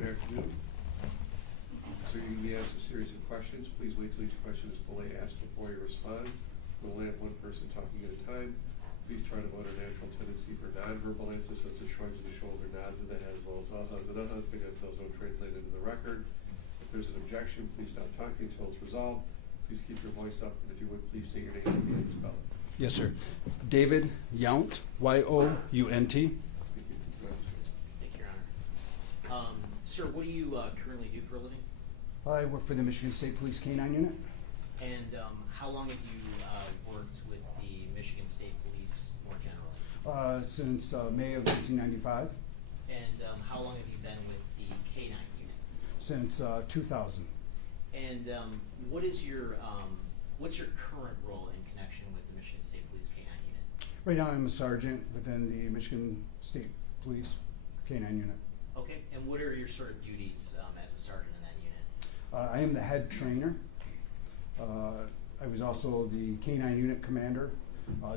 Good afternoon. So you can be asked a series of questions. Please wait till each question is fully asked before you respond. We'll only have one person talking at a time. Please try to avoid a natural tendency for nonverbal answers such as shrugs of the shoulder, nods of the head, as well as ahas and ahas, because those don't translate into the record. If there's an objection, please stop talking until it's resolved. Please keep your voice up, and if you would, please state your name and spell it. Yes, sir. David Yount, Y-O-U-N-T. Thank you. Thank you, Your Honor. Sir, what do you currently do for a living? I work for the Michigan State Police Canine Unit. And how long have you worked with the Michigan State Police more generally? Since May of 1995. And how long have you been with the canine unit? Since 2000. And what's your current role in connection with the Michigan State Police canine unit? Right now I'm a sergeant within the Michigan State Police Canine Unit. Okay, and what are your sort of duties as a sergeant in that unit? I am the head trainer. I was also the canine unit commander.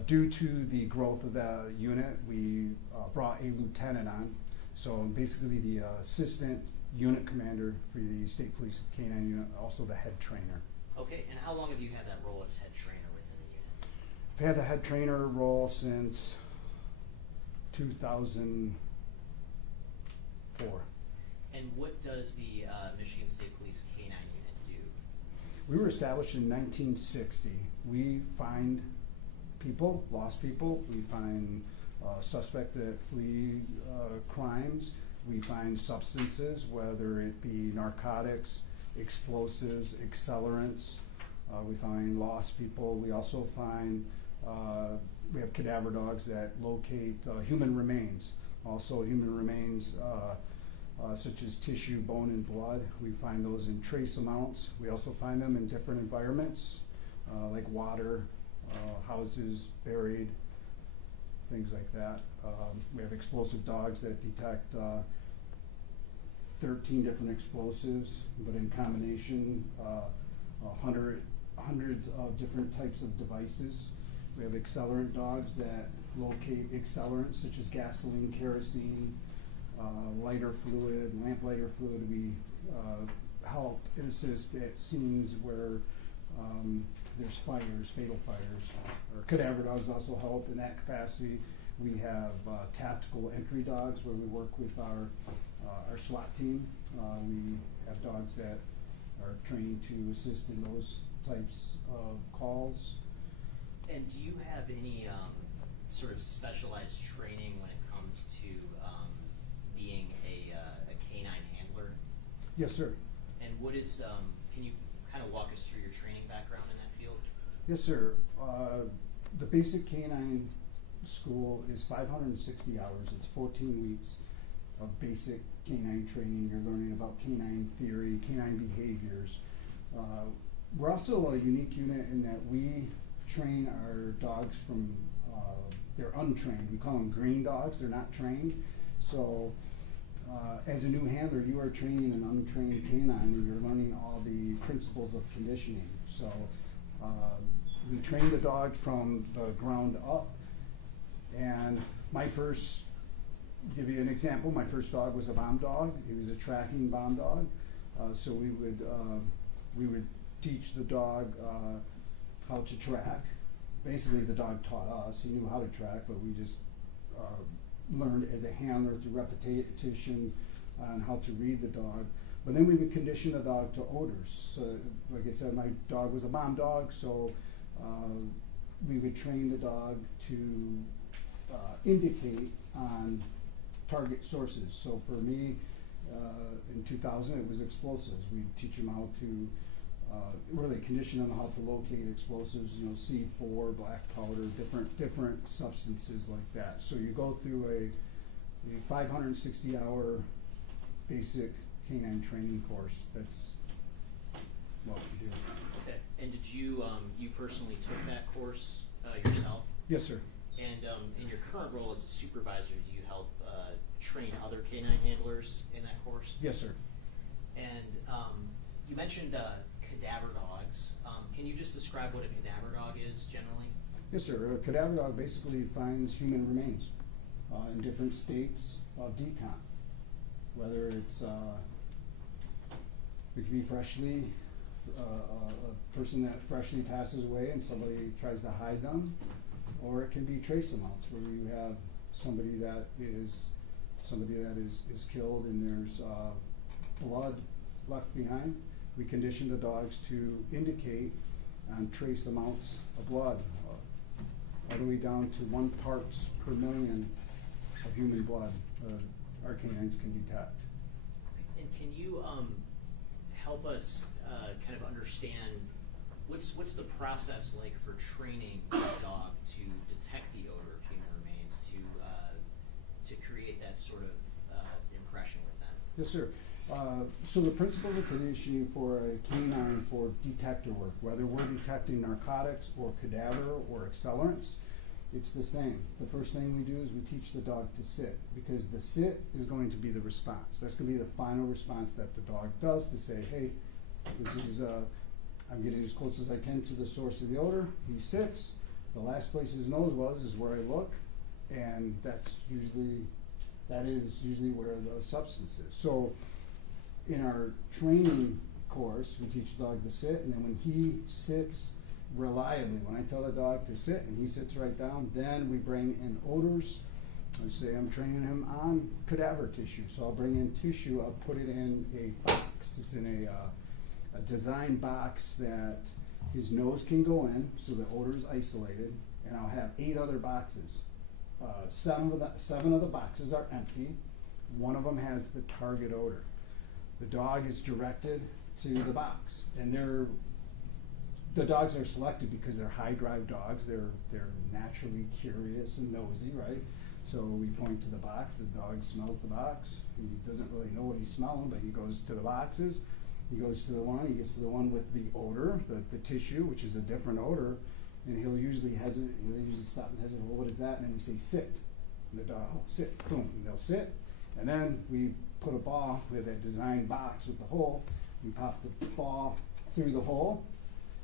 Due to the growth of the unit, we brought a lieutenant on. So I'm basically the assistant unit commander for the State Police Canine Unit, also the head trainer. Okay, and how long have you had that role as head trainer within the unit? I've had the head trainer role since 2004. And what does the Michigan State Police canine unit do? We were established in 1960. We find people, lost people. We find suspects that flee crimes. We find substances, whether it be narcotics, explosives, accelerants. We find lost people. We also find, we have cadaver dogs that locate human remains. Also human remains such as tissue, bone, and blood. We find those in trace amounts. We also find them in different environments, like water, houses buried, things like that. We have explosive dogs that detect 13 different explosives, but in combination, hundreds of different types of devices. We have accelerant dogs that locate accelerants such as gasoline, kerosene, lighter fluid, lamplighter fluid. We help and assist at scenes where there's fires, fatal fires. Our cadaver dogs also help in that capacity. We have tactical entry dogs where we work with our SWAT team. We have dogs that are trained to assist in those types of calls. And do you have any sort of specialized training when it comes to being a canine handler? Yes, sir. And what is, can you kind of walk us through your training background in that field? Yes, sir. The basic canine school is 560 hours. It's 14 weeks of basic canine training. You're learning about canine theory, canine behaviors. We're also a unique unit in that we train our dogs from, they're untrained. We call them green dogs. They're not trained. So as a new handler, you are training an untrained canine and you're learning all the principles of conditioning. So we train the dog from the ground up. And give you an example, my first dog was a bomb dog. He was a tracking bomb dog. So we would teach the dog how to track. Basically, the dog taught us. He knew how to track, but we just learned as a handler through repetition on how to read the dog. But then we would condition the dog to odors. So, like I said, my dog was a bomb dog, so we would train the dog to indicate on target sources. So for me, in 2000, it was explosives. We'd teach them how to really condition them how to locate explosives, C4, black powder, different substances like that. So you go through a 560-hour basic canine training course. That's what we do. Okay. And did you personally took that course yourself? Yes, sir. And in your current role as a supervisor, do you help train other canine handlers in that course? Yes, sir. And you mentioned cadaver dogs. Can you just describe what a cadaver dog is generally? Yes, sir. A cadaver dog basically finds human remains in different states of decomp, whether it's It could be freshly, a person that freshly passes away and somebody tries to hide them, or it can be trace amounts where you have somebody that is killed and there's blood left behind. We condition the dogs to indicate on trace amounts of blood, all the way down to 1 parts per million of human blood our canines can detect. And can you help us kind of understand what's the process like for training a dog to detect the odor of human remains to create that sort of impression with them? Yes, sir. So the principles of conditioning for a canine for detector work, whether we're detecting narcotics or cadaver or accelerants, it's the same. The first thing we do is we teach the dog to sit, because the sit is going to be the response. That's going to be the final response that the dog does to say, hey, this is, I'm getting as close as I can to the source of the odor. He sits. The last place his nose was is where I look, and that is usually where the substance is. So in our training course, we teach the dog to sit, and then when he sits reliably, when I tell the dog to sit and he sits right down, then we bring in odors. I say I'm training him on cadaver tissue, so I'll bring in tissue, I'll put it in a box. It's in a design box that his nose can go in, so the odor is isolated, and I'll have 8 other boxes. 7 of the boxes are empty. 1 of them has the target odor. The dog is directed to the box, and the dogs are selected because they're high drive dogs. They're naturally curious and nosy, right? So we point to the box. The dog smells the box. He doesn't really know what he's smelling, but he goes to the boxes. He goes to the one. He gets to the one with the odor, the tissue, which is a different odor. And he'll usually hesitate. He'll usually stop and hesitate. Well, what is that? And then we say sit. And the dog, oh, sit. Boom. And they'll sit. And then we put a ball with that design box with the hole. We pop the ball through the hole,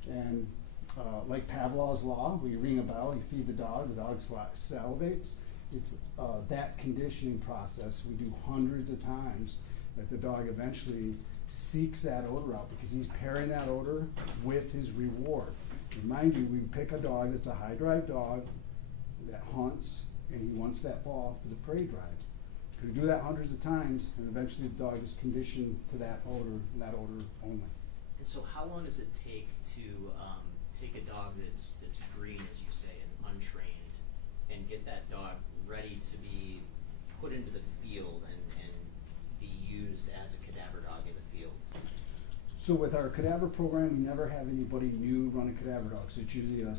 and like Pavlov's law, we ring a bell, you feed the dog salivates. It's that conditioning process we do hundreds of times that the dog eventually seeks that odor out, because he's pairing that odor with his reward. Remind you, we pick a dog that's a high drive dog that hunts, and he wants that ball for the prey drive. We do that hundreds of times, and eventually the dog is conditioned to that odor and that odor only. And so how long does it take to take a dog that's green, as you say, and untrained, and get that dog ready to be put into the field and be used as a cadaver dog in the field? So with our cadaver program, we never have anybody new run a cadaver dog. So it's usually a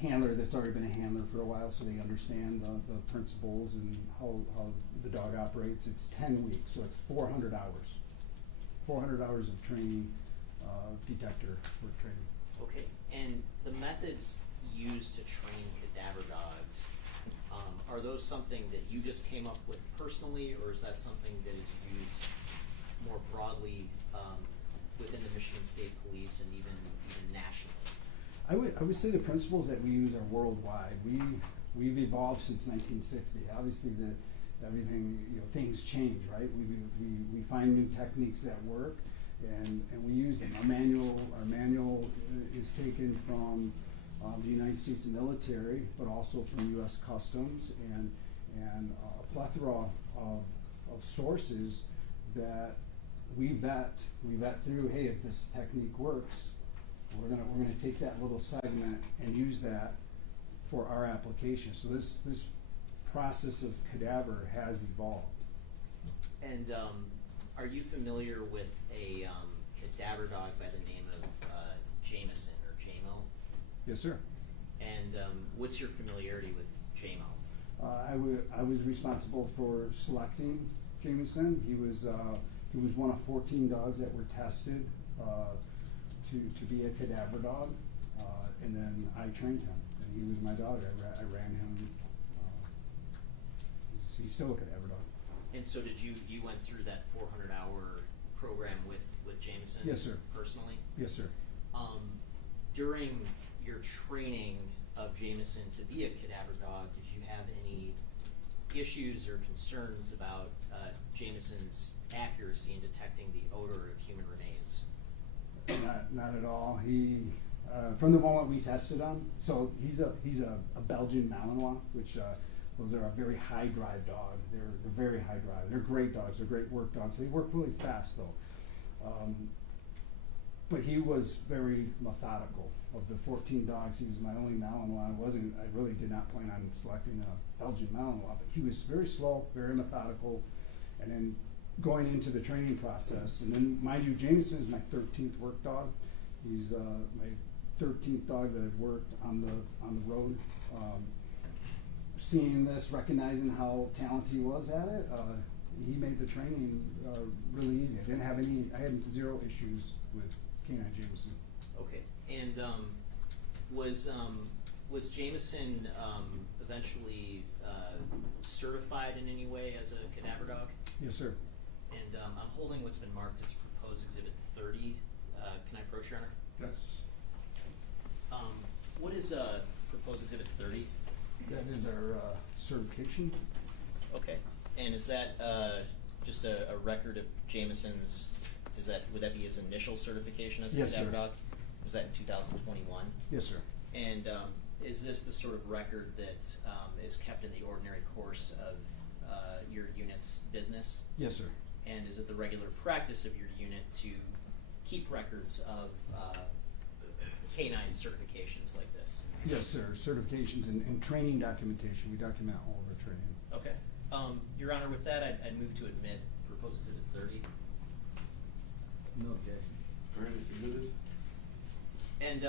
handler that's already been a handler for a while, so they understand the principles and how the dog operates. It's 10 weeks, so it's 400 hours. 400 hours of training, detector work training. Okay, and the methods used to train cadaver dogs, are those something that you just came up with personally, or is that something that is used more broadly within the Michigan State Police and even nationally? I would say the principles that we use are worldwide. We've evolved since 1960. Obviously, everything, things change, right? We find new techniques that work, and we use them. Our manual is taken from the United States military, but also from U.S. Customs and a plethora of sources that we vet through. Hey, if this technique works, we're gonna take that little segment and use that for our application. So this process of cadaver has evolved. And are you familiar with a cadaver dog by the name of Jameson or Jamo? Yes, sir. And what's your familiarity with Jamo? I was responsible for selecting Jameson. He was one of 14 dogs that were tested to be a cadaver dog, and then I trained him, and he was my dog. I ran him. He's still a cadaver dog. And so did you went through that 400-hour program with Jameson? Yes, sir. Personally? Yes, sir. During your training of Jameson to be a cadaver dog, did you have any issues or concerns about Jameson's accuracy in detecting the odor of human remains? Not at all. He, from the moment we tested him, so he's a Belgian Malinois, which those are a very high drive dog. They're very high drive. They're great dogs. They're great work dogs. They work really fast though. But he was very methodical. Of the 14 dogs, he was my only Malinois. I really did not plan on selecting a Belgian Malinois, but he was very slow, very methodical, and then going into the training process. And then, mind you, Jameson is my 13th work dog. He's my 13th dog that I've worked on the road. Seeing this, recognizing how talented he was at it, he made the training really easy. I had zero issues with canine Jameson. Okay, and was Jameson eventually certified in any way as a cadaver dog? Yes, sir. And I'm holding what's been marked as proposed exhibit 30. Can I approach, Your Honor? Yes. What is proposed exhibit 30? That is our certification. Okay, and is that just a record of Jameson's? Would that be his initial certification as a Yes, cadaver sir. dog? Was that in 2021? Yes, sir. And is this the sort of record that is kept in the ordinary course of your unit's business? Yes, sir. And is it the regular practice of your unit to keep records of canine certifications like this? Yes, sir. Certifications and training documentation. We document all of our training. Okay. Your Honor, with that, I'd move to admit proposed exhibit 30. No objection. All right, it's admitted. And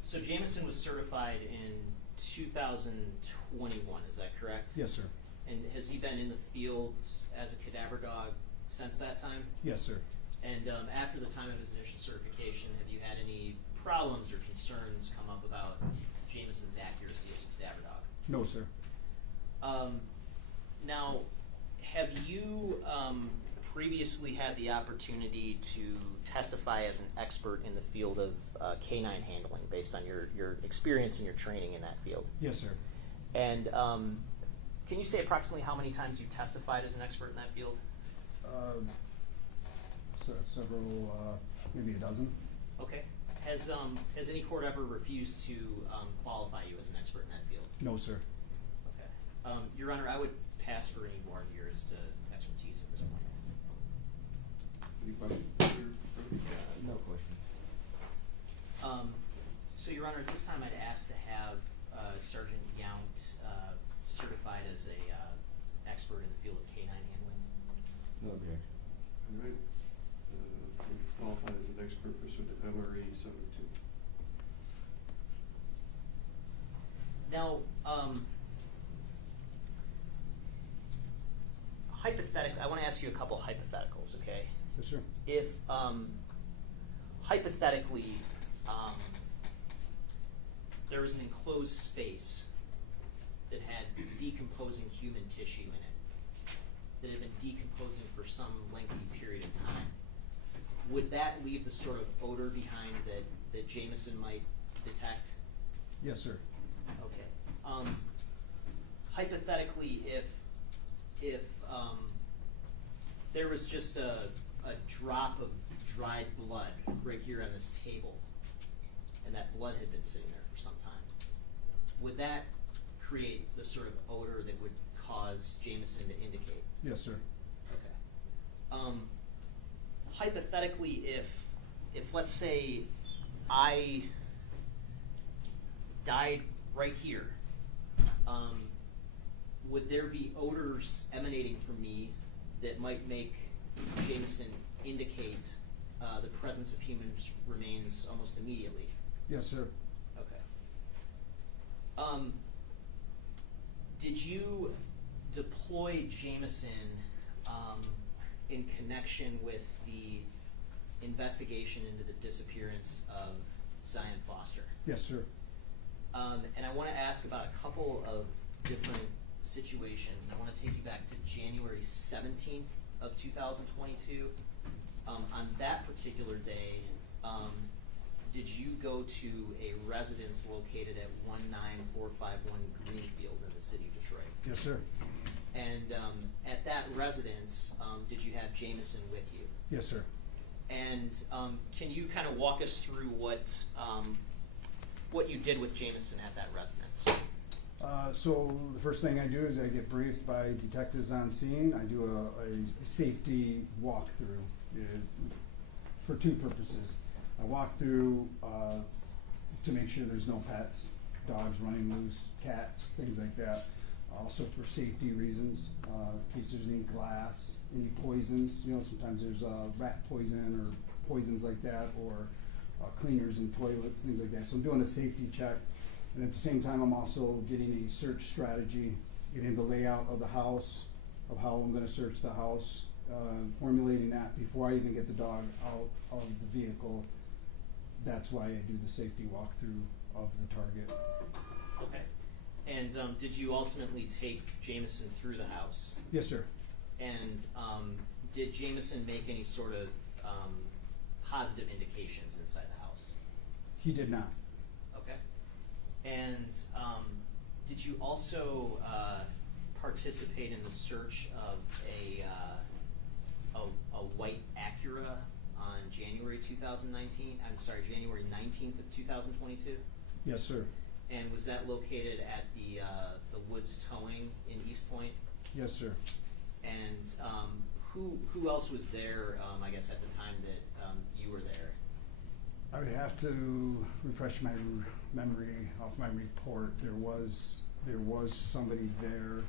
so Jameson was certified in 2021, is that correct? Yes, sir. And has he been in the field as a cadaver dog since that time? Yes, sir. And after the time of his initial certification, have you had any problems or concerns come up about Jameson's accuracy as a cadaver dog? No, sir. Now, have you previously had the opportunity to testify as an expert in the field of canine handling based on your experience and your training in that field? Yes, sir. And can you say approximately how many times you testified as an expert in that field? Several, maybe a dozen. Okay. Has any court ever refused to qualify you as an expert in that field? No, sir. Okay. Your Honor, I would pass for any more years to expertise at this point. Any questions? No question. So, Your Honor, at this time I'd ask to have Sergeant Yount certified as a expert in the field of canine handling. No objection. All right. Qualified as an expert pursuant to MRE 72. Now, I want to ask you a couple hypotheticals, okay? Yes, sir. If, hypothetically, there was an enclosed space that had decomposing human tissue in it, that had been decomposing for some lengthy period of time, would that leave the sort of odor behind that Jameson might detect? Yes, sir. Okay. Hypothetically, if there was just a drop of dried blood right here on this table, and that blood had been sitting there for some time, would that create the sort of odor that would cause Jameson to indicate? Yes, sir. Okay. Hypothetically, if let's say I died right here, would there be odors emanating from me that might make Jameson indicate the presence of human remains almost immediately? Yes, sir. Okay. Did you deploy Jameson in connection with the investigation into the disappearance of Zion Foster? Yes, sir. And I want to ask about a couple of different situations. I want to take you back to January 17th of 2022. On that particular day, did you go to a residence located at 19451 Greenfield in the city of Detroit? Yes, sir. And at that residence, did you have Jameson with you? Yes, sir. And can you kind of walk us through what you did with Jameson at that residence? So the first thing I do is I get briefed by detectives on scene. I do a safety walkthrough for two purposes. I walk through to make sure there's no pets, dogs running loose, cats, things like that. Also for safety reasons, in case there's any glass, any poisons. You know, sometimes there's rat poison or poisons like that, or cleaners in toilets, things like that. So I'm doing a safety check. And at the same time, I'm also getting a search strategy, getting the layout of the house, of how I'm gonna search the house, formulating that before I even get the dog out of the vehicle. That's why I do the safety walkthrough of the target. Okay. And did you ultimately take Jameson through the house? Yes, sir. And did Jameson make any sort of positive indications inside the house? He did not. Okay. And did you also participate in the search of a white Acura on January 2019? I'm sorry, January 19th of 2022? Yes, sir. And was that located at the Woods Towing in Eastpointe? Yes, sir. And who else was there? I guess at the time that you were there. I would have to refresh my memory off my report. There was somebody there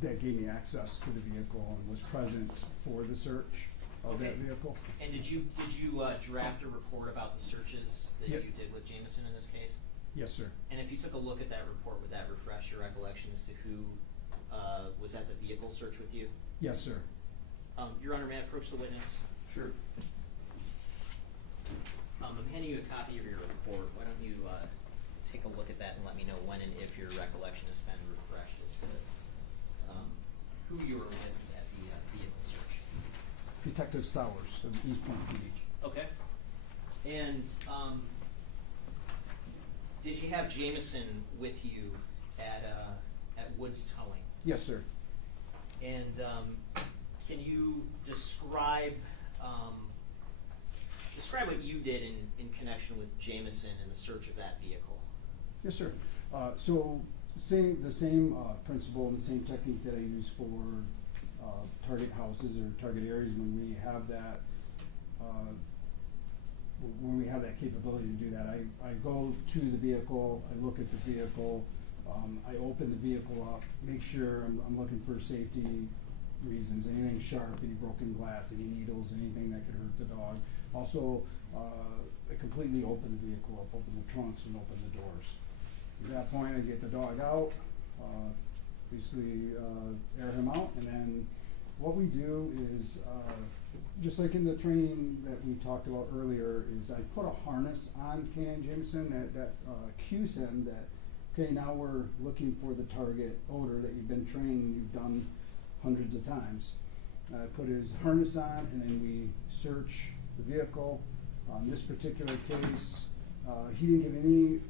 that gave me access to the vehicle and was present for the search of that vehicle. And did you draft a report about the searches that Yep. you did with Jameson in this case? Yes, sir. And if you took a look at that report, would that refresh your recollection as to who was at the vehicle search with you? Yes, sir. Your Honor, may I approach the witness? Sure. I'm handing you a copy of your report. Why don't you take a look at that and let me know when and if your recollection has been refreshed as to who you were with at the vehicle search. Detective Sowers of Eastpointe PD. Okay. And did you have Jameson with you at Woods Towing? Yes, sir. And can you describe what you did in connection with Jameson and the search of that vehicle? Yes, sir. So the same principle and the same technique that I use for target houses or target areas when we have that capability to do that. I go to the vehicle, I look at the vehicle, I open the vehicle up, make sure I'm looking for safety reasons, anything sharp, any broken glass, any needles, anything that could hurt the dog. Also, I completely open the vehicle up, open the trunks and open the doors. At that point, I get the dog out, basically air him out, and then what we do is, just like in the training that we talked about earlier, is I put a harness on Canine Jameson that cues him that, okay, now we're looking for the target odor that you've been trained, you've done hundreds of times. I put his harness on, and then we search the vehicle. On this particular case, he didn't give any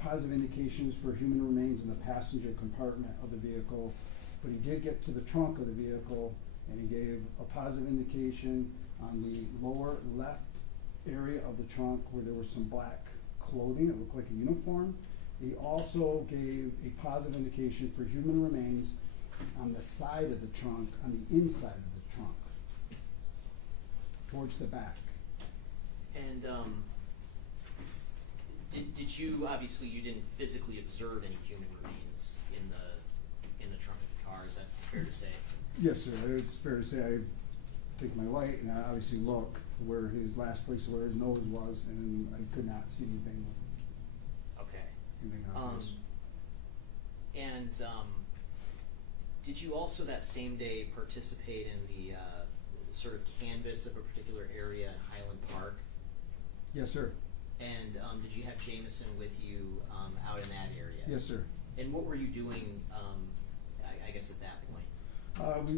positive indications for human remains in the passenger compartment of the vehicle, but he did get to the trunk of the vehicle, and he gave a positive indication on the lower left area of the trunk where there was some black clothing. It looked like a uniform. He also gave a positive indication for human remains on the side of the trunk, on the inside of the trunk, towards the back. And did you, obviously you didn't physically observe any human remains in the trunk of the car, is that fair to say? Yes, sir. It's fair to say I take my light and I obviously look where his last place where his nose was, and I could not see anything. Okay. Anything obvious. And did you also that same day participate in the sort of canvass of a particular area in Highland Park? Yes, sir. And did you have Jameson with you out in that area? Yes, sir. And what were you doing, I guess, at that point?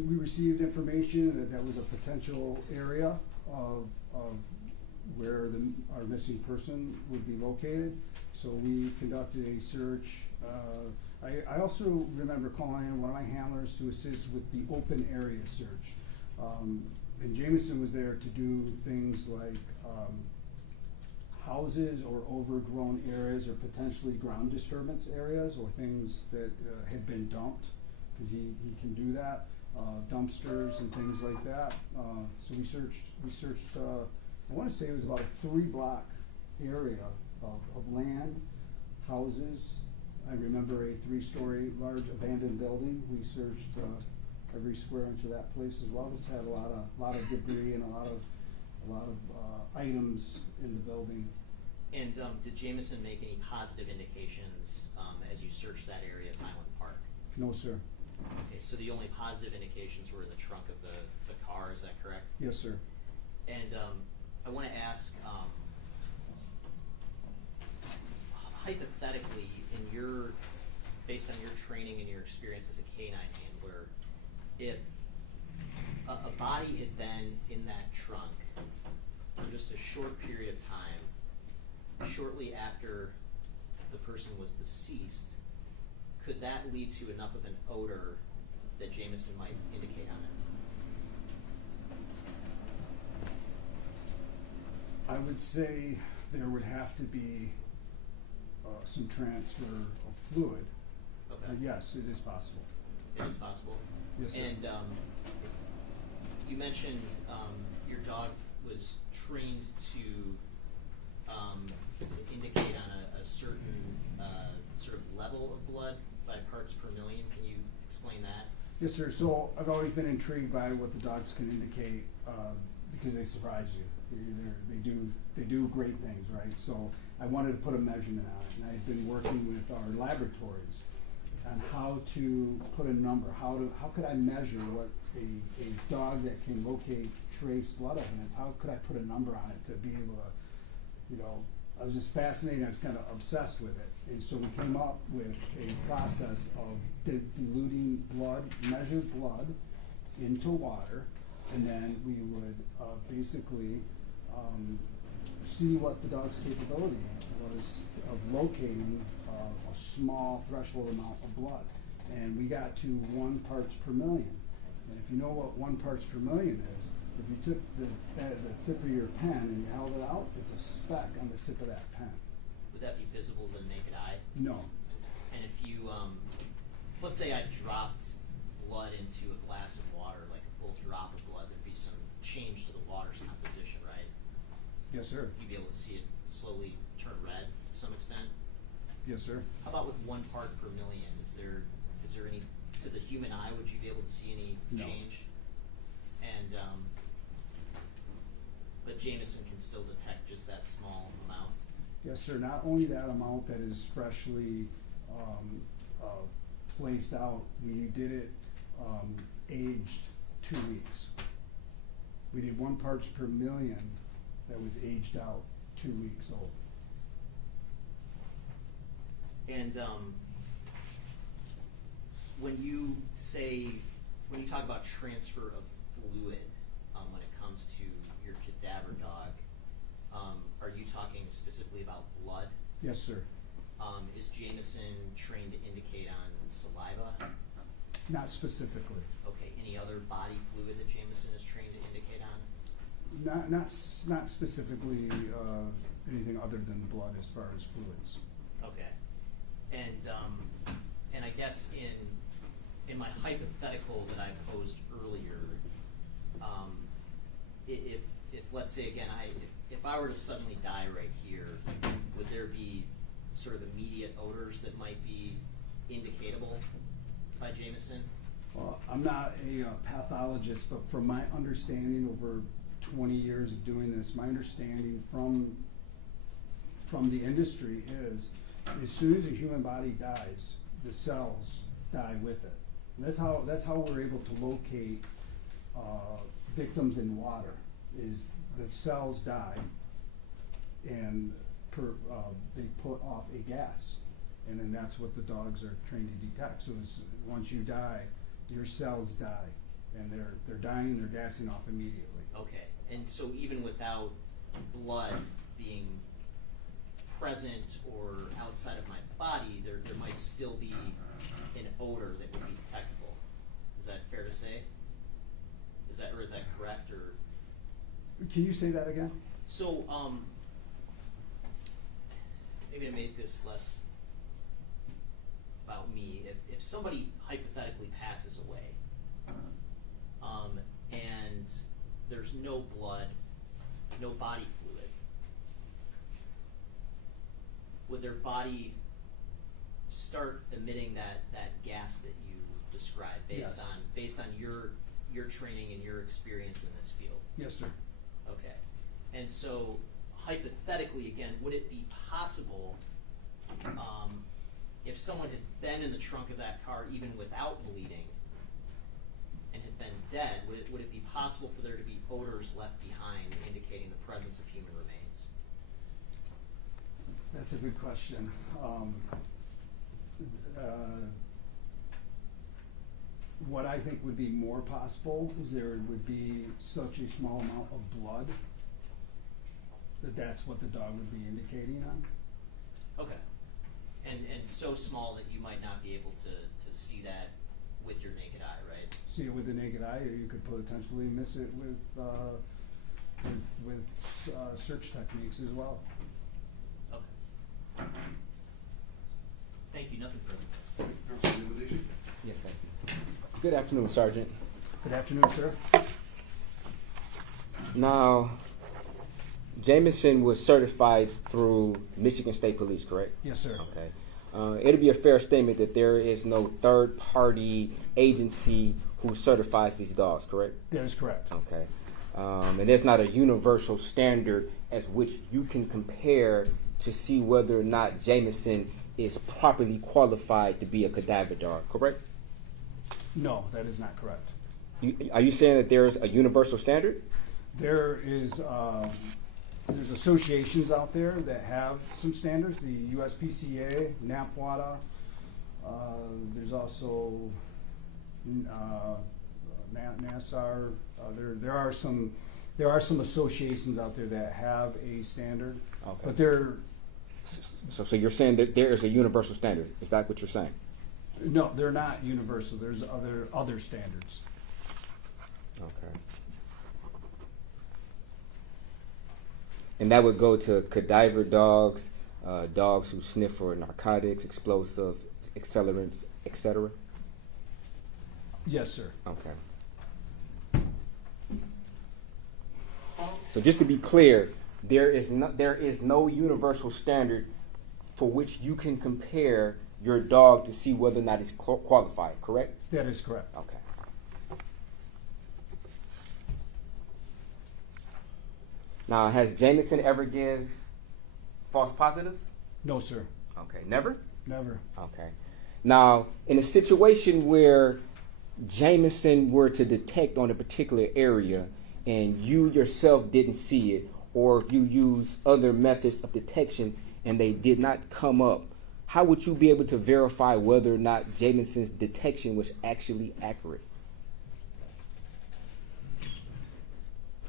We received information that was a potential area of where our missing person would be located. So we conducted a search. I also remember calling in one of my handlers to assist with the open area search. And Jameson was there to do things like houses or overgrown areas or potentially ground disturbance areas or things that had been dumped, because he can do that, dumpsters and things like that. So we searched, I wanna say it was about a 3-block area of land, houses. I remember a 3-story large abandoned building. We searched every square inch of that place as well. Just had a lot of debris and a lot of items in the building. And did Jameson make any positive indications as you searched that area of Highland Park? No, sir. Okay, so the only positive indications were in the trunk of the car, is that correct? Yes, sir. And I want to ask, hypothetically, based on your training and your experience as a canine handler, if a body had been in that trunk for just a short period of time, shortly after the person was deceased, could that lead to enough of an odor that Jameson might indicate on it? I would say there would have to be some transfer of fluid. Okay. Yes, it is possible. It is possible. Yes, sir. And you mentioned your dog was trained to indicate on a certain sort of level of blood by parts per million. Can you explain that? Yes, sir. So I've always been intrigued by what the dogs can indicate because they surprise you. They do great things, right? So I wanted to put a measurement on it, and I've been working with our laboratories on how to put a number. How could I measure what a dog that can locate trace blood evidence? How could I put a number on it to be able to, I was just fascinated. I was kind of obsessed with it, and so we came up with a process of diluting blood, measured blood, into water, and then we would basically see what the dog's capability was of locating a small threshold amount of blood. And we got to 1 parts per million. And if you know what 1 parts per million is, if you took the tip of your pen and you held it out, it's a speck on the tip of that pen. Would that be visible to the naked eye? No. And if you, let's say I dropped blood into a glass of water, like a full drop of blood, there'd be some change to the water's composition, right? Yes, sir. You'd be able to see it slowly turn red to some extent. Yes, sir. How about with 1 part per million? Is there any, to the human eye, would you be able to see any No. change? And, but Jameson can still detect just that small amount? Yes, sir. Not only that amount that is freshly placed out, we did it aged 2 weeks. We did 1 parts per million that was aged out 2 weeks old. And when you talk about transfer of fluid when it comes to your cadaver dog, are you talking specifically about blood? Yes, sir. Is Jameson trained to indicate on saliva? Not specifically. Okay, any other body fluid that Jameson is trained to indicate on? Not specifically anything other than blood as far as fluids. Okay. And I guess in my hypothetical that I posed earlier, if let's say again, if I were to suddenly die right here, would there be sort of immediate odors that might be indicatable by Jameson? Well, I'm not a pathologist, but from my understanding over 20 years of doing this, my understanding from the industry is as soon as a human body dies, the cells die with it. And that's how we're able to locate victims in water, is the cells die and they put off a gas, and then that's what the dogs are trained to detect. So once you die, your cells die, and they're dying, they're gassing off immediately. Okay, and so even without blood being present or outside of my body, there might still be an odor that would be detectable. Is that fair to say? Is that correct, or? Can you say that again? So, maybe to make this less about me, if somebody hypothetically passes away, and there's no blood, no body fluid, would their body start emitting that gas that you described based Yes. based on your training and your experience in this field? Yes, sir. Okay. And so, hypothetically, again, would it be possible, if someone had been in the trunk of that car even without bleeding and had been dead, would it be possible for there to be odors left behind indicating the presence of human remains? That's a good question. What I think would be more possible is there would be such a small amount of blood that that's what the dog would be indicating on. Okay. And so small that you might not be able to see that with your naked eye, right? See it with the naked eye, or you could potentially miss it with search techniques as well. Okay. Thank you. Nothing further. Councilman Illumination? Yes, thank you. Good afternoon, Sergeant. Good afternoon, sir. Now, Jameson was certified through Michigan State Police, correct? Yes, sir. Okay. It'll be a fair statement that there is no third-party agency who certifies these dogs, correct? That is correct. Okay. And there's not a universal standard as which you can compare to see whether or not Jameson is properly qualified to be a cadaver dog, correct? No, that is not correct. Are you saying that there's a universal standard? There is there's associations out there that have some standards. The USPCA, NAPWADA. There's also NASAR. There are some associations out there that have a standard, Okay. but they're So you're saying that there is a universal standard? Is that what you're saying? no, they're not universal. There's other standards. Okay. And that would go to cadaver dogs, dogs who sniff for narcotics, explosive, accelerants, etc. Yes, sir. Okay. So just to be clear, there is no universal standard for which you can compare your dog to see whether or not it's qualified, correct? That is correct. Okay. Now, has Jameson ever give false positives? No, sir. Okay, never? Never. Okay. Now, in a situation where Jameson were to detect on a particular area and you yourself didn't see it, or if you use other methods of detection and they did not come up, how would you be able to verify whether or not Jameson's detection was actually accurate?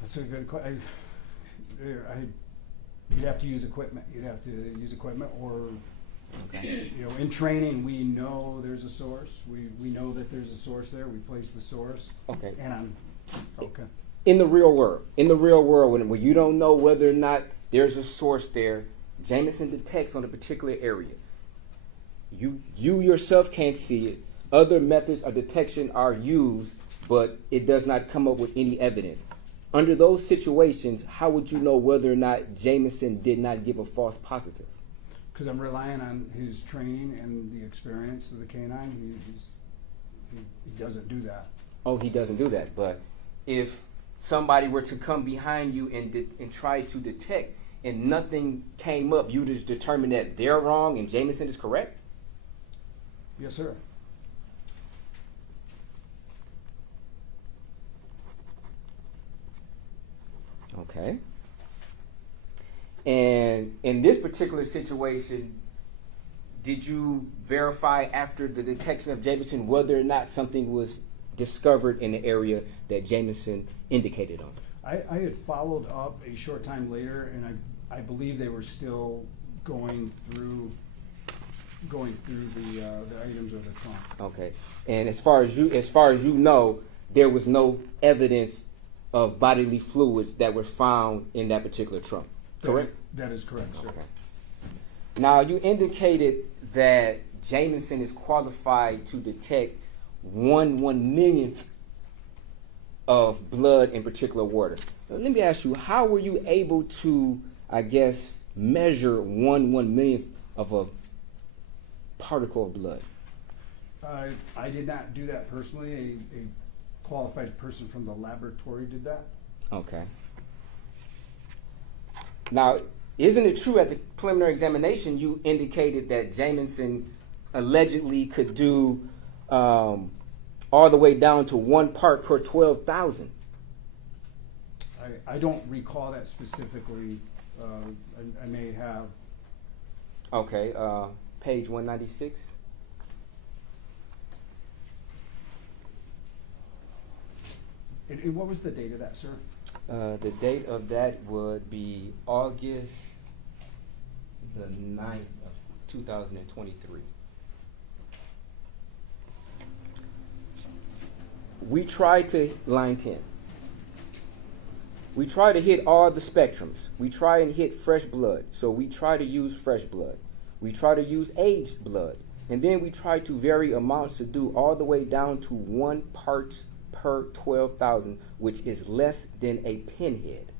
That's a good question. You'd have to use equipment. You'd have to use equipment, or Okay. in training, we know there's a source. We know that there's a source there. We place the source. Okay. Okay. In the real world, when you don't know whether or not there's a source there, Jameson detects on a particular area. You yourself can't see it. Other methods of detection are used, but it does not come up with any evidence. Under those situations, how would you know whether or not Jameson did not give a false positive? Because I'm relying on his training and the experience of the canine. He doesn't do that. Oh, he doesn't do that. But if somebody were to come behind you and try to detect and nothing came up, you just determine that they're wrong and Jameson is correct? Yes, sir. Okay. And in this particular situation, did you verify after the detection of Jameson whether or not something was discovered in the area that Jameson indicated on? I had followed up a short time later, and I believe they were still going through going through the items of the trunk. Okay. And as far as you know, there was no evidence of bodily fluids that were found in that particular trunk. Correct? That is correct, sir. Okay. Now, you indicated that Jameson is qualified to detect 1/1,000,000th of blood in particular water. Now, let me ask you, how were you able to, I guess, measure 1/1,000,000th of a particle of blood? I did not do that personally. A qualified person from the laboratory did that. Okay. Now, isn't it true at the preliminary examination you indicated that Jameson allegedly could do all the way down to 1 part per 12,000? I don't recall that specifically. I may have. Okay, page 196. And what was the date of that, sir? The date of that would be August the 9th of 2023. We tried to, line 10. We try to hit all the spectrums. We try and hit fresh blood. So we try to use fresh blood. We try to use aged blood. And then we try to vary amounts to do all the way down to 1 part per 12,000, which is less than a pinhead.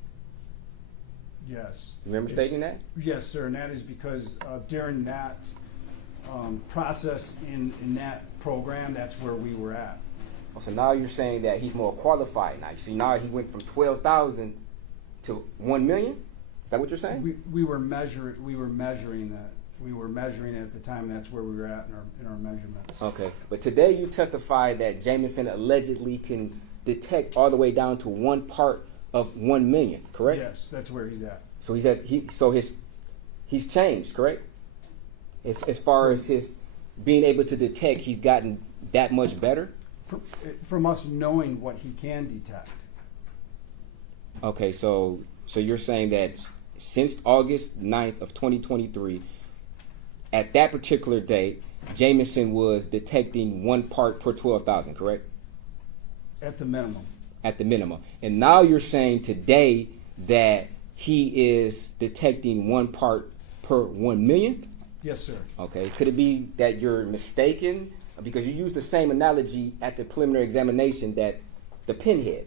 Yes. Remember stating that? Yes, sir. And that is because during that process in that program, that's where we were at. So now you're saying that he's more qualified now. You see, now he went from 12,000 to 1,000,000? Is that what you're saying? We were measuring that. We were measuring it at the time. That's where we were at in our measurements. Okay. But today you testified that Jameson allegedly can detect all the way down to 1 part of 1,000,000, correct? Yes, that's where he's at. So he's changed, correct? As far as his being able to detect, he's gotten that much better? From us knowing what he can detect. Okay, so you're saying that since August 9th of 2023, at that particular date, Jameson was detecting 1 part per 12,000, correct? At the minimum. At the minimum. And now you're saying today that he is detecting 1 part per 1,000,000th? Yes, sir. Okay. Could it be that you're mistaken? Because you used the same analogy at the preliminary examination that the pinhead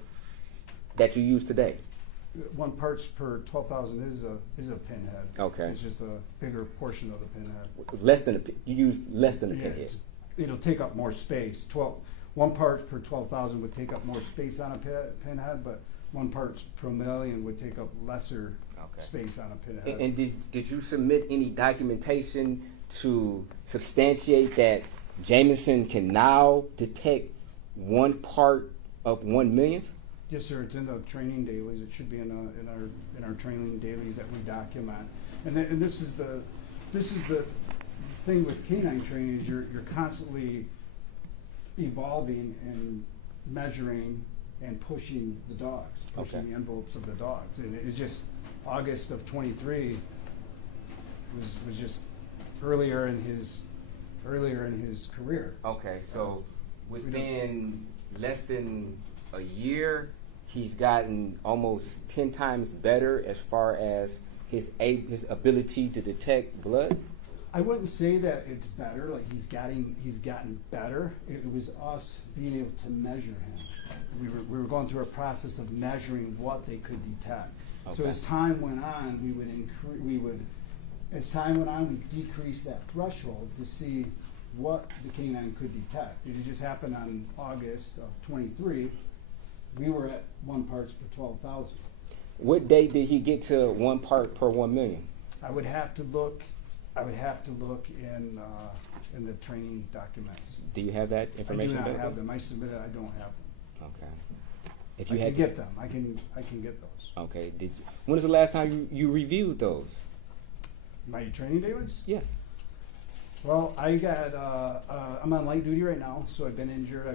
that you used today. 1 parts per 12,000 is a pinhead. Okay. It's just a bigger portion of the pinhead. You used less than a Yeah, pinhead. it'll take up more space. 1 part per 12,000 would take up more space on a pinhead, but 1 parts per million would take up lesser space on a pinhead. And did you submit any documentation to substantiate that Jameson can now detect 1 part of 1,000,000th? Yes, sir. It's in the training dailies. It should be in our training dailies that we document. And this is the thing with canine training is you're constantly evolving and measuring and pushing the dogs, pushing the envelopes of the dogs. And it's just August of 23 was just earlier in his career. Okay, so within less than a year, he's gotten almost 10 times better as far as his ability to detect blood? I wouldn't say that it's better, like he's gotten better. It was us being able to measure him. We were going through a process of measuring what they could detect. Okay. So as time went on, we decreased that threshold to see what the canine could detect. It just happened on August of 23. We were at 1 parts per 12,000. What date did he get to 1 part per 1,000,000? I would have to look in the training documents. Do you have that information? I do not available? have them. I submitted. I don't have them. Okay. If I you can had get them. I can get those. Okay. When was the last time you reviewed those? My training dailies? Yes. Well, I got. I'm on light duty right now, so I've been injured. I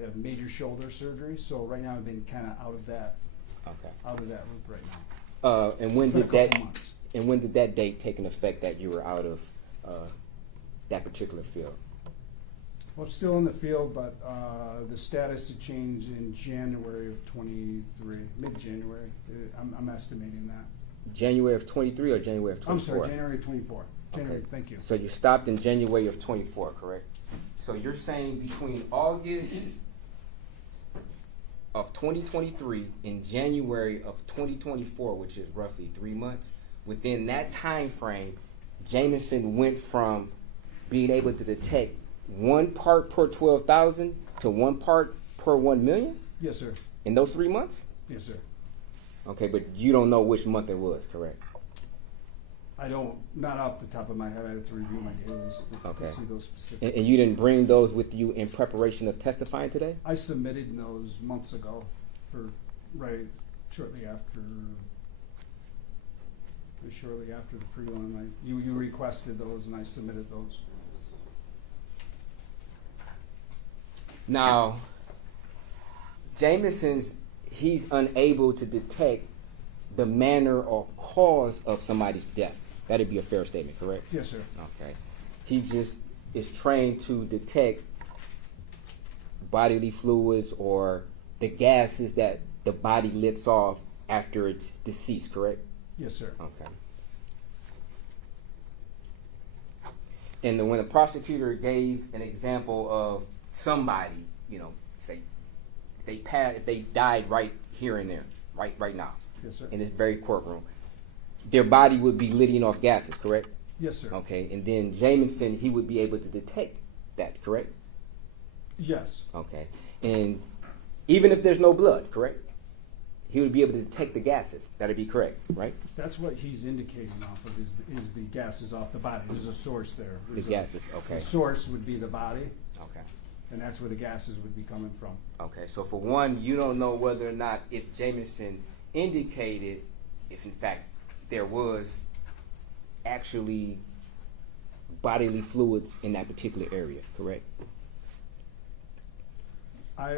had major shoulder surgery, so right now I've been kind of out of that loop right now. And when For a did couple that? months. And when did that date take an effect that you were out of that particular field? Well, it's still in the field, but the status had changed in January of 23, mid-January. I'm estimating that. January of 23 or January of 24? I'm sorry, January 24. January, Okay. thank you. So you stopped in January of 24, correct? So you're saying between August of 2023 and January of 2024, which is roughly 3 months, within that time frame, Jameson went from being able to detect 1 part per 12,000 to 1 part per 1 million Yes, sir. in those 3 months? Yes, sir. Okay, but you don't know which month it was, correct? I don't, not off the top of my head. I have to review my dailies Okay. to see those specific. And you didn't bring those with you in preparation of testifying today? I submitted those months ago shortly after the prelim. You requested those and I submitted those. Now, Jameson's, he's unable to detect the manner or cause of somebody's death. That'd be a fair statement, correct? Yes, sir. Okay. He just is trained to detect bodily fluids or the gases that the body lets off after it's deceased, correct? Yes, sir. Okay. And then when the prosecutor gave an example of somebody, say if they died right here and there, right now, Yes, sir. in this very courtroom, their body would be letting off gases, correct? Yes, sir. Okay, and then Jameson, he would be able to detect that, correct? Yes. Okay, and even if there's no blood, correct? He would be able to detect the gases. That'd be correct, right? That's what he's indicating off of is the gases off the body. There's a source there. The gases, okay. The source would be the body, Okay. and that's where the gases would be coming from. Okay, so for one, you don't know whether or not if Jameson indicated if in fact there was actually bodily fluids in that particular area, correct? I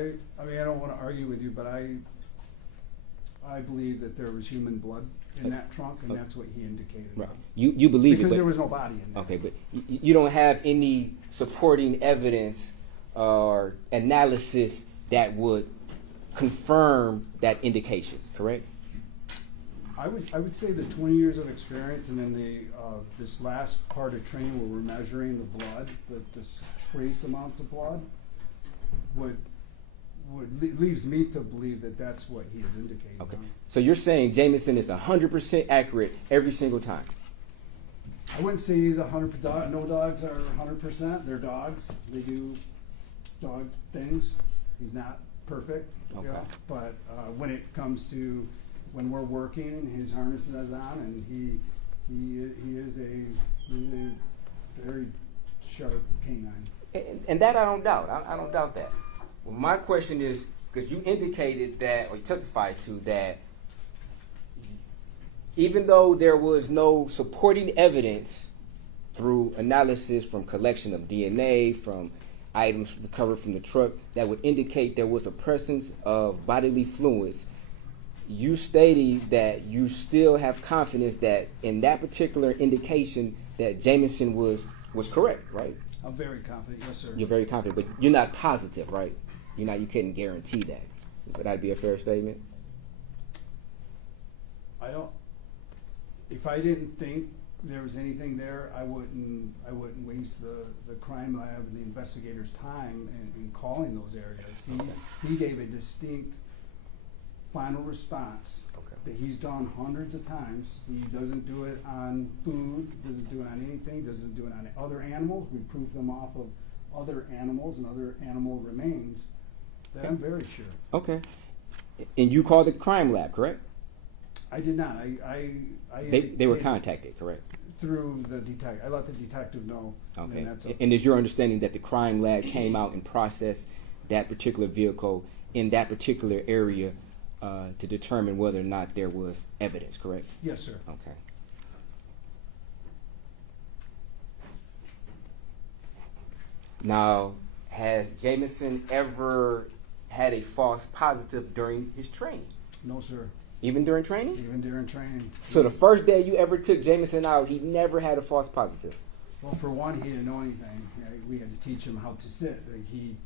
mean, I don't want to argue with you, but I believe that there was human blood in that trunk, and that's what he indicated. Right. You believe Because it, there but was no body in there. okay, but you don't have any supporting evidence or analysis that would confirm that indication, correct? I would say the 20 years of experience, and then this last part of training where we're measuring the blood, the trace amounts of blood, leaves me to believe that that's what he is indicating. Okay. So you're saying Jameson is 100% accurate every single time? I wouldn't say he's 100%. No dogs are 100%. They're dogs. They do dog things. He's not perfect. Okay. But when it comes to when we're working, his harness is on, and he is a very sharp canine. And that I don't doubt. I don't doubt that. Well, my question is, because you indicated that, or you testified to that, even though there was no supporting evidence through analysis from collection of DNA, from items recovered from the truck, that would indicate there was a presence of bodily fluids, you stated that you still have confidence that in that particular indication that Jameson was correct, right? I'm very confident, yes, sir. You're very confident, but you're not positive, right? You couldn't guarantee that. Would that be a fair statement? If I didn't think there was anything there, I wouldn't waste the crime lab and the investigators' time in calling those areas. He gave a distinct final response that he's done hundreds of times. He doesn't do it on food, doesn't do it on anything, doesn't do it on other animals. We prove them off of other animals and other animal remains. That I'm very sure. Okay. And you called the crime lab, correct? I did not. They were contacted, correct? Through the detective. I let the detective know. Okay. And that's And is your understanding that the crime lab came out and processed that particular vehicle in that particular area to determine whether or not there was evidence, correct? Yes, sir. Okay. Now, has Jameson ever had a false positive during his training? No, sir. Even during training? Even during training. So the first day you ever took Jameson out, he never had a false positive? Well, for one, he didn't know anything. We had to teach him how to sit. Like he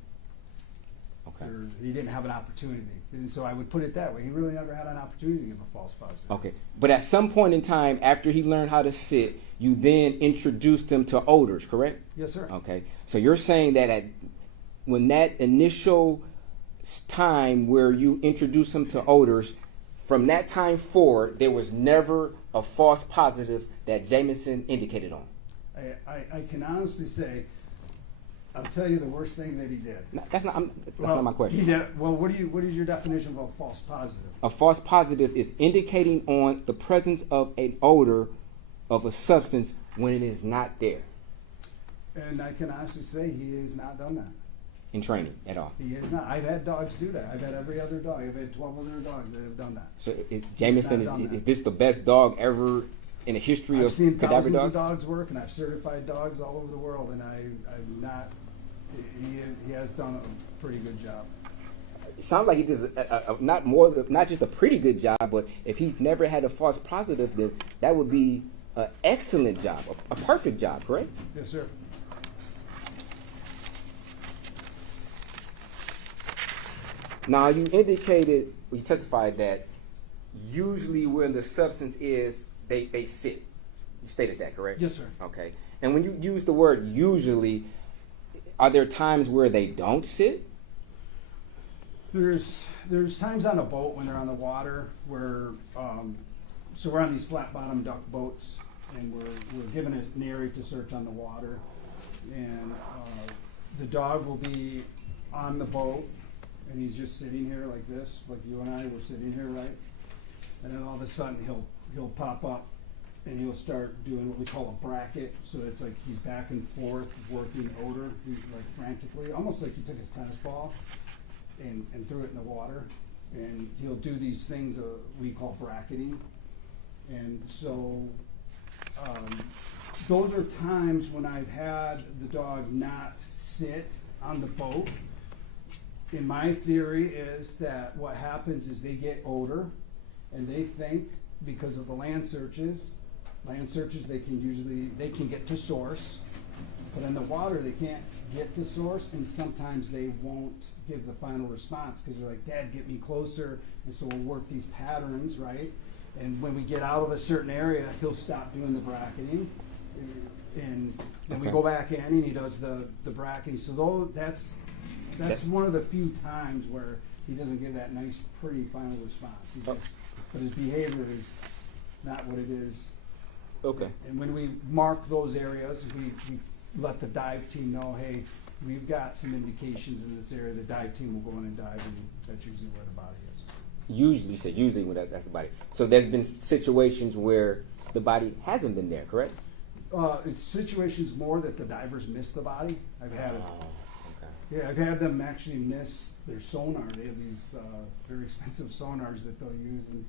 didn't have an opportunity. And so I would put it that way. He really never had an opportunity to give a false positive. Okay. But at some point in time, after he learned how to sit, you then introduced him to odors, correct? Yes, sir. Okay. So you're saying that when that initial time where you introduced him to odors, from that time forward, there was never a false positive that Jameson indicated on. I can honestly say, I'll tell you the worst thing that he did. No, that's not my question. What is your definition of a false positive? A false positive is indicating on the presence of an odor of a substance when it is not there. And I can honestly say he has not done that. In training at all. He has not. I've had dogs do that. I've had every other dog. I've had 12 other dogs that have done that. So Jameson, is this the best dog ever in the history I've of seen cadaver thousands dogs? of dogs work, and I've certified dogs all over the world, and I'm not. He has done a pretty good job. It sounds like he does not just a pretty good job, but if he's never had a false positive, then that would be an excellent job, a perfect job, correct? Yes, sir. Now you testified that usually where the substance is, they sit. You stated that, correct? Yes, sir. Okay. And when you use the word usually, are there times where they don't sit? There's times on a boat when they're on the water where so we're on these flat bottom duck boats, and we're given an area to search on the water, and the dog will be on the boat, and he's just sitting here like this, like you and I were sitting here, right? And then all of a sudden he'll pop up, and he'll start doing what we call a bracket. So it's like he's back and forth working odor, like frantically, almost like he took his tennis ball and threw it in the water. And he'll do these things we call bracketing. And so those are times when I've had the dog not sit on the boat. And my theory is that what happens is they get odor, and they think because of the land searches they can get to source, but in the water they can't get to source, and sometimes they won't give the final response because they're like, Dad, get me closer. And so we'll work these patterns, right? And when we get out of a certain area, he'll stop doing the bracketing, and then we go back in and he does the bracketing. So that's one of the few times where he doesn't give that nice, pretty final response. But his behavior is not what it is. Okay. And when we mark those areas, we let the dive team know, hey, we've got some indications in this area. The dive team will go in and dive, and that's usually where the body is. Usually when that's the body. So there's been situations where the body hasn't been there, correct? It's situations more that the divers miss the body. I've had it. Okay. Yeah, I've had them actually miss their sonar. They have these very expensive sonars that they'll use, and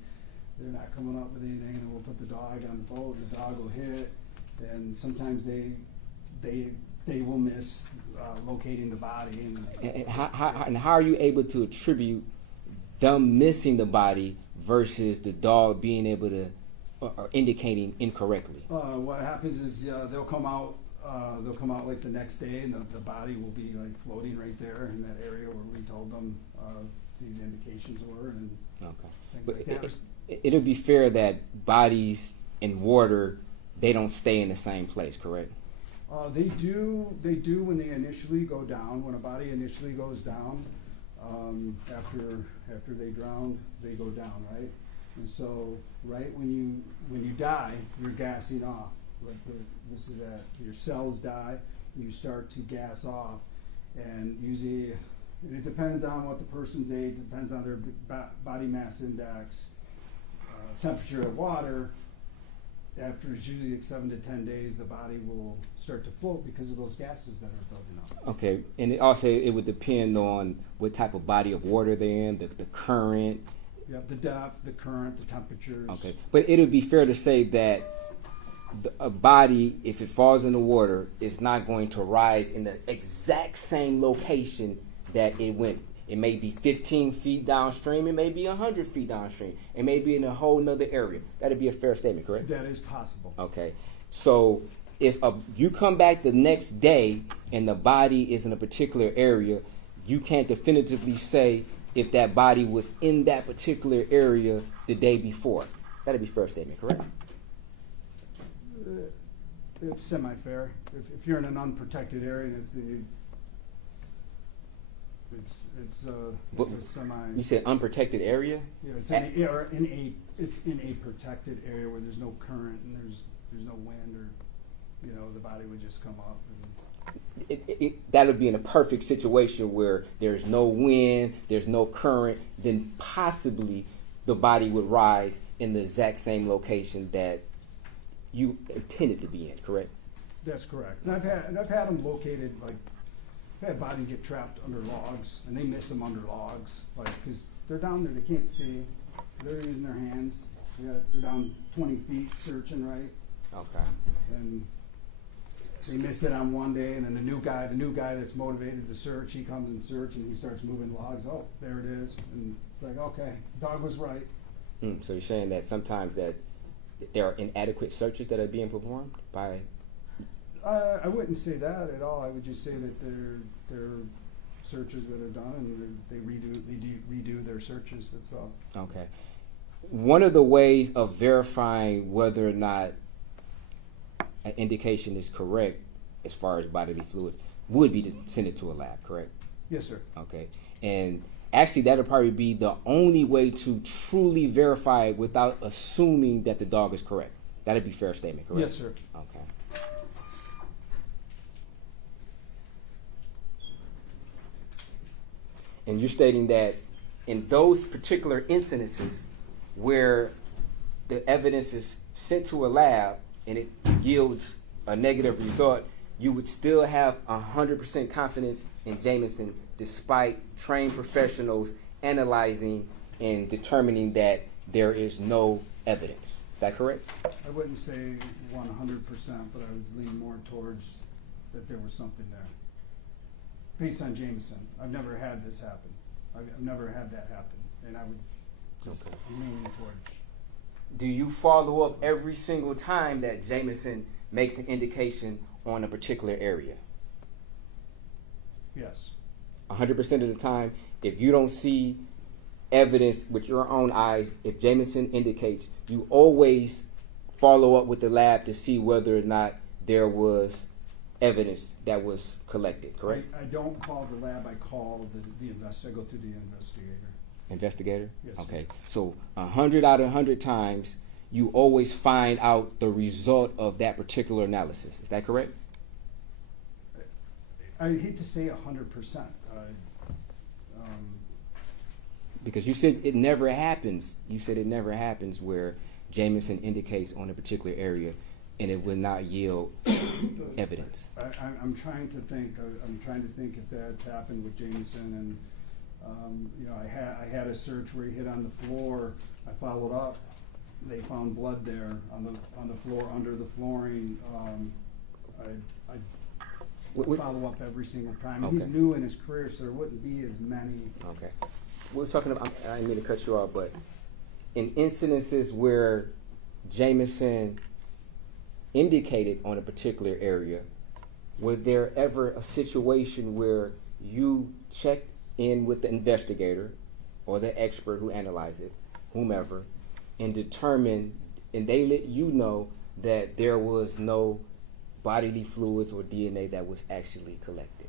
they're not coming up with anything, and we'll put the dog on the boat, and the dog will hit, and sometimes they will miss locating the body. And how are you able to attribute them missing the body versus the dog being able to or indicating incorrectly? What happens is they'll come out like the next day, and the body will be like floating right there in that area where we told them these indications were, and things But like that. it'll be fair that bodies in water, they don't stay in the same place, correct? They do when they initially go down. When a body initially goes down, after they drown, they go down, right? And so, right when you die, you're gassing off. Like this is that your cells die, you start to gas off, and usually, and it depends on what the person's age, it depends on their body mass index, temperature of water. After it's usually like 7 to 10 days, the body will start to float because of those gases that are building up. Okay, and it would depend on what type of body of water they're in, the current. Yep, the depth, the current, the temperatures. Okay, but it would be fair to say that a body, if it falls in the water, is not going to rise in the exact same location that it went. It may be 15 feet downstream. It may be 100 feet downstream. It may be in a whole nother area. That'd be a fair statement, correct? That is possible. Okay. So if you come back the next day and the body is in a particular area, you can't definitively say if that body was in that particular area the day before. That'd be fair statement, correct? It's semi-fair. If you're in an unprotected area and it's a semi. You said unprotected area? Yeah, it's in a protected area where there's no current and there's no wind, or the body would just come up. That would be in a perfect situation where there's no wind, there's no current, then possibly the body would rise in the exact same location that you intended to be in, correct? That's correct. And I've had them located, like, I've had bodies get trapped under logs, and they miss them under logs, like, because they're down there, they can't see, they're using their hands. They're down 20 feet searching, right? Okay. And they miss it on one day, and then the new guy that's motivated to search, he comes and search, and he starts moving logs. Oh, there it is. And it's like, okay, dog was right. So you're saying that sometimes that there are inadequate searches that are being performed by? I wouldn't say that at all. I would just say that there are searches that are done, and they redo their searches. That's all. Okay. One of the ways of verifying whether or not an indication is correct as far as bodily fluid would be to send it to a lab, correct? Yes, sir. Okay. And actually that would probably be the only way to truly verify it without assuming that the dog is correct. That'd be a fair statement, correct? Yes, sir. Okay. And you're stating that in those particular incidences where the evidence is sent to a lab and it yields a negative result, you would still have 100% confidence in Jameson despite trained professionals analyzing and determining that there is no evidence. Is that correct? I wouldn't say 100%, but I would lean more towards that there was something there. Based on Jameson, I've never had this happen. I've never had that happen, and I would just lean towards. Do you follow up every single time that Jameson makes an indication on a particular area? Yes. 100% of the time, if you don't see evidence with your own eyes, if Jameson indicates, you always follow up with the lab to see whether or not there was evidence that was collected, correct? I don't call the lab, I call the investigator. I go through the investigator. Investigator? Yes. Okay. So 100 out of 100 times, you always find out the result of that particular analysis. Is that correct? I hate to say 100%. Because you said it never happens. You said it never happens where Jameson indicates on a particular area and it will not yield evidence. I'm trying to think. I'm trying to think if that's happened with Jameson. And I had a search where he hit on the floor. I followed up. They found blood there on the floor under the flooring. I follow up every single time. Okay. He's new in his career, so there wouldn't be as many. Okay. We're talking about, I didn't mean to cut you off, but in incidences where Jameson indicated on a particular area, was there ever a situation where you checked in with the investigator or the expert who analyzed it, whomever, and determined, and they let you know that there was no bodily fluids or DNA that was actually collected?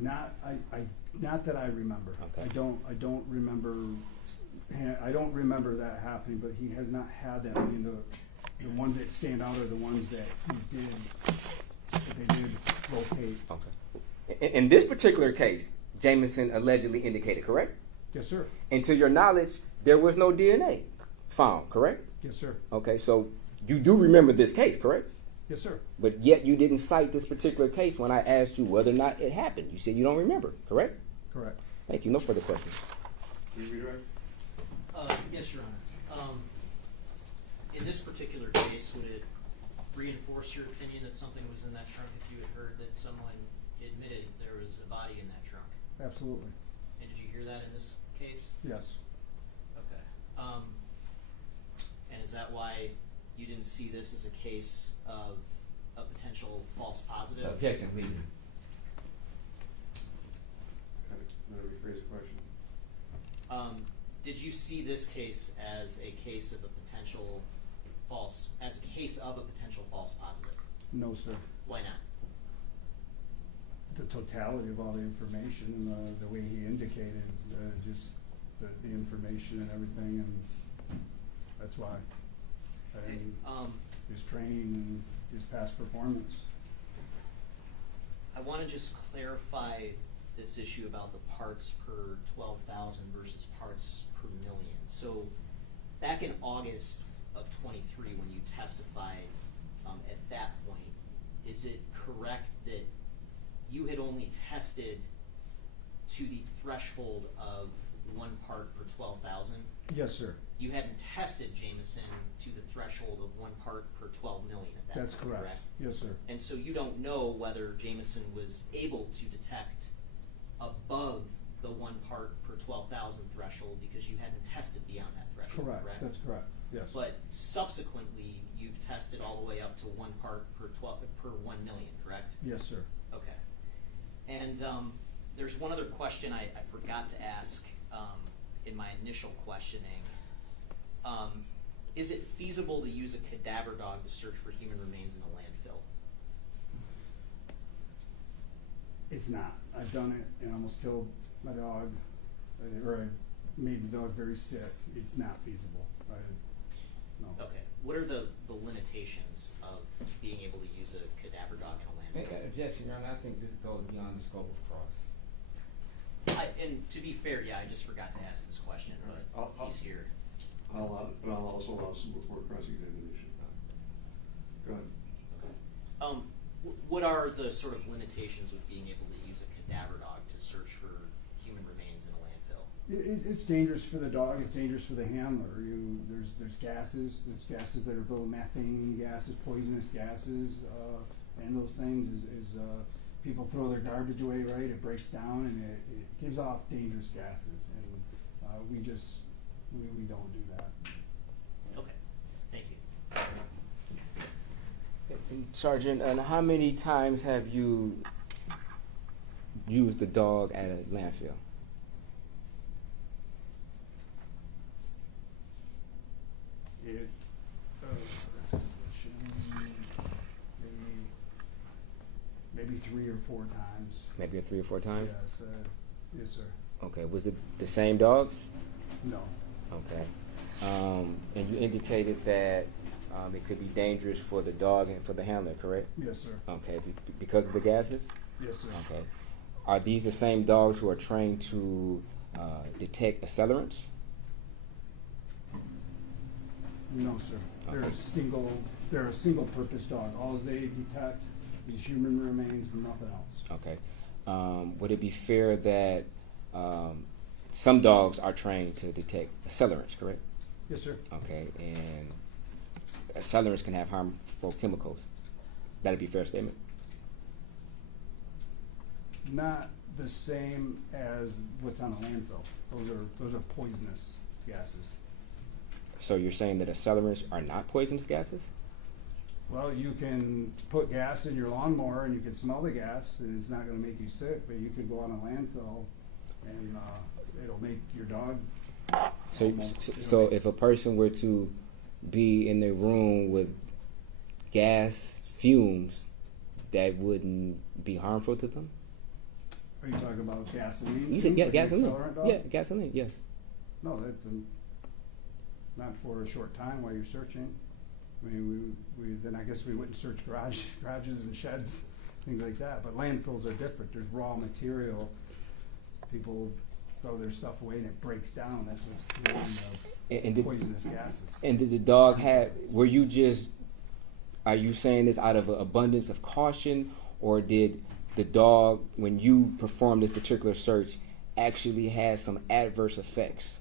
Not that I remember. Okay. I don't remember. I don't remember that happening. But he has not had that. I mean, the ones that stand out are the ones that they did locate. Okay. In this particular case, Jameson allegedly indicated, correct? Yes, sir. And to your knowledge, there was no DNA found, correct? Yes, sir. Okay, so you do remember this case, correct? Yes, sir. But yet you didn't cite this particular case when I asked you whether or not it happened. You said you don't remember, correct? Correct. Thank you. No further questions. Will you redirect? Yes, Your Honor. In this particular case, would it reinforce your opinion that something was in that trunk if you had heard that someone admitted there was a body in that trunk? Absolutely. And did you hear that in this case? Yes. Okay. And is that why you didn't see this as a case of a potential false positive. Objection, leave it. Let me rephrase the question. Did you see this case as a case of a potential false positive? No, sir. Why not? The totality of all the information, the way he indicated, just the information and everything, and that's why. And his training and his past performance. I want to just clarify this issue about the parts per 12,000 versus parts per million. So back in August of 23, when you testified at that point, is it correct that you had only tested to the threshold of 1 part per 12,000? Yes, sir. You hadn't tested Jameson to the threshold of 1 part per 12 million at that That's point, correct. Yes, sir. And so you don't know whether Jameson was able to detect above the 1 part per 12,000 threshold because you hadn't tested beyond that threshold, correct? That's correct. Yes. But subsequently, you've tested all the way up to 1 part per 1 million, correct? Yes, sir. Okay. And there's one other question I forgot to ask in my initial questioning. Is it feasible to use a cadaver dog to search for human remains in a landfill? It's not. I've done it and almost killed my dog, or I made the dog very sick. It's not feasible. No. Okay. What are the limitations of being able to use a cadaver dog in a landfill? Objection, Your Honor. I think this goes beyond the scope of cross. And to be fair, yeah, I just forgot to ask this question, but he's here. But I'll also allow some before cross-examination. Go ahead. Okay. What are the sort of limitations with being able to use a cadaver dog to search for human remains in a landfill? It's dangerous for the dog. It's dangerous for the handler. There's gases. There's gases that are both methane gases, poisonous gases, and those things is people throw their garbage away. Right, it breaks down and it gives off dangerous gases, and we don't do that. Okay. Thank you. Sergeant, and how many times have you used the dog at a landfill? Maybe 3 or 4 times. Maybe 3 or 4 times? Yes, sir. Okay, was it the same dog? No. Okay. And you indicated that it could be dangerous for the dog and for the handler, correct? Yes, sir. Okay, because of the gases? Yes, sir. Okay. Are these the same dogs who are trained to detect accelerants? No, sir. Okay. They're a single purpose dog. All they detect is human remains and nothing else. Okay. Would it be fair that some dogs are trained to detect accelerants, correct? Yes, sir. Okay, and accelerants can have harmful chemicals. That'd be a fair statement? Not the same as what's on a landfill. Those are poisonous gases. So you're saying that accelerants are not poisonous gases? Well, you can put gas in your lawnmower and you can smell the gas and it's not going to make you sick, but you could go on a landfill and it'll make your dog. So if a person were to be in a room with gas fumes, that wouldn't be harmful to them? Are you talking about gasoline? You said, yeah, Like gasoline. accelerant dog? Yeah, gasoline, yes. No, that's not for a short time while you're searching. I mean, then I guess we wouldn't search garages and sheds, things like that. But landfills are different. There's raw material. People throw their stuff away and it breaks down. That's what's creating the poisonous gases. And did the dog have, are you saying this out of an abundance of caution, or did the dog, when you performed this particular search, actually had some adverse effects?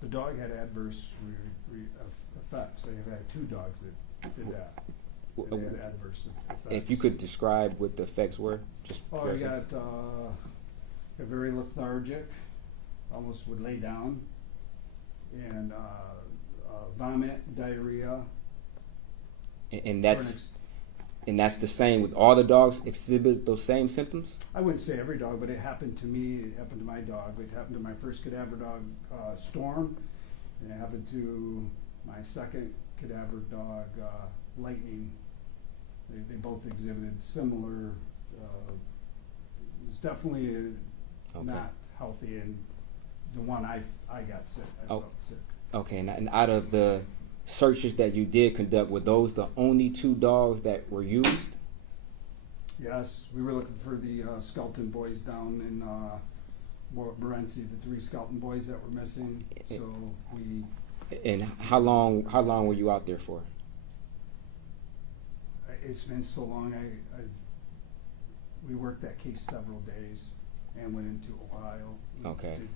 The dog had adverse effects. I have had 2 dogs that did that. They had adverse effects. If you could describe what the effects were, just. Oh, I got very lethargic, almost would lay down, and vomit, diarrhea. And that's And that's the same with all the dogs exhibit those same symptoms? I wouldn't say every dog, but it happened to me. It happened to my dog. It happened to my first cadaver dog, Storm, and it happened to my second cadaver dog, Lightning. They both exhibited similar. It was definitely not healthy, and the one I got sick. I felt sick. Okay, and out of the searches that you did conduct, were those the only 2 dogs that were used? Yes, we were looking for the Skelton boys down in Morenci, the 3 Skelton boys that were missing. So we. And how long were you out there for? It's been so long. We worked that case several days and went into Ohio. Okay. Did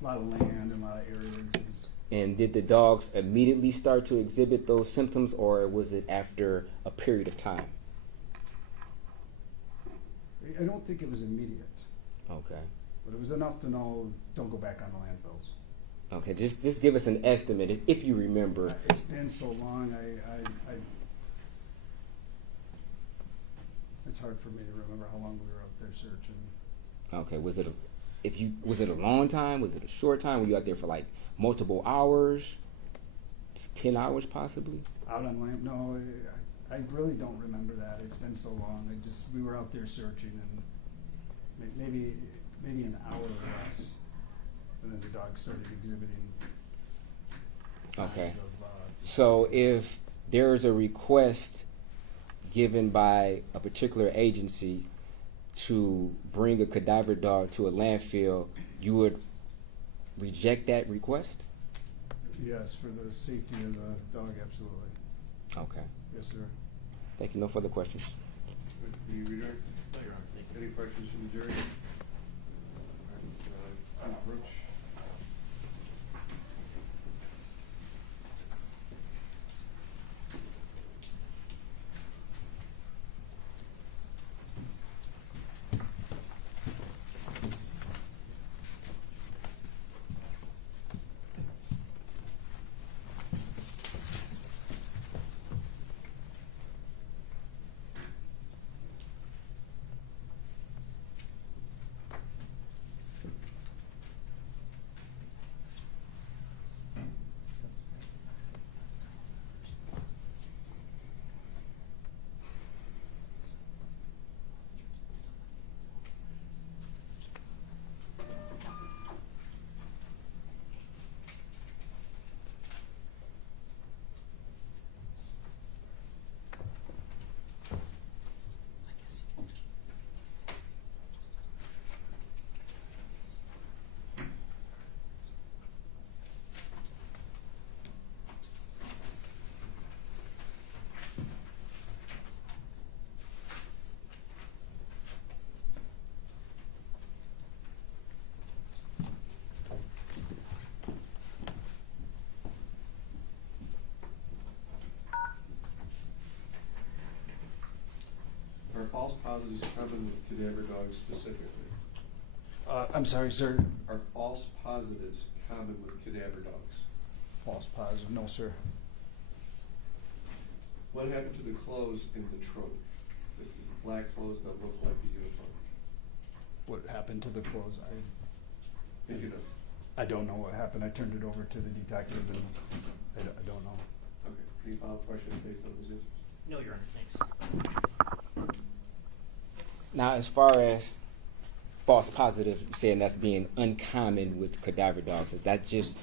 a lot of land and a lot of areas. And did the dogs immediately start to exhibit those symptoms, or was it after a period of time? I don't think it was immediate, Okay. but it was enough to know don't go back on the landfills. Okay, just give us an estimate if you remember. It's been so long. It's hard for me to remember how long we were out there searching. Okay, was it a long time? Was it a short time? Were you out there for like multiple hours? 10 hours possibly? Out on land? No, I really don't remember that. It's been so long. We were out there searching, and maybe an hour or less, and then the dog started exhibiting signs Okay. of, So if there's a request given by a particular agency to bring a cadaver dog to a landfill, you would reject that request? yes, for the safety of the dog, absolutely. Okay. Yes, sir. Thank you. No further questions. Will you redirect? No, Your Honor, thank you. Any questions from the jury? All right, Roach. Are false positives common with cadaver dogs specifically? I'm sorry, sir. Are false positives common with cadaver dogs? False positive. No, sir. What happened to the clothes in the trunk? This is black clothes that look like the uniform. What happened to the clothes? If you know. I don't know what happened. I turned it over to the detective, and I don't know. Okay. Any follow-up questions based on those answers? No, Your Honor, thanks. Now, as far as false positive, you're saying that's being uncommon with cadaver dogs. Is that just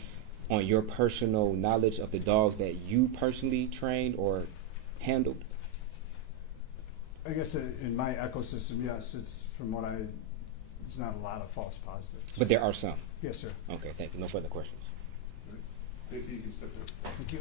on your personal knowledge of the dogs that you personally trained or handled? I guess in my ecosystem, yes, it's from what there's not a lot of false positives. But there are some. Yes, sir. Okay, thank you. No further questions. All right. Maybe you can step in. Thank you.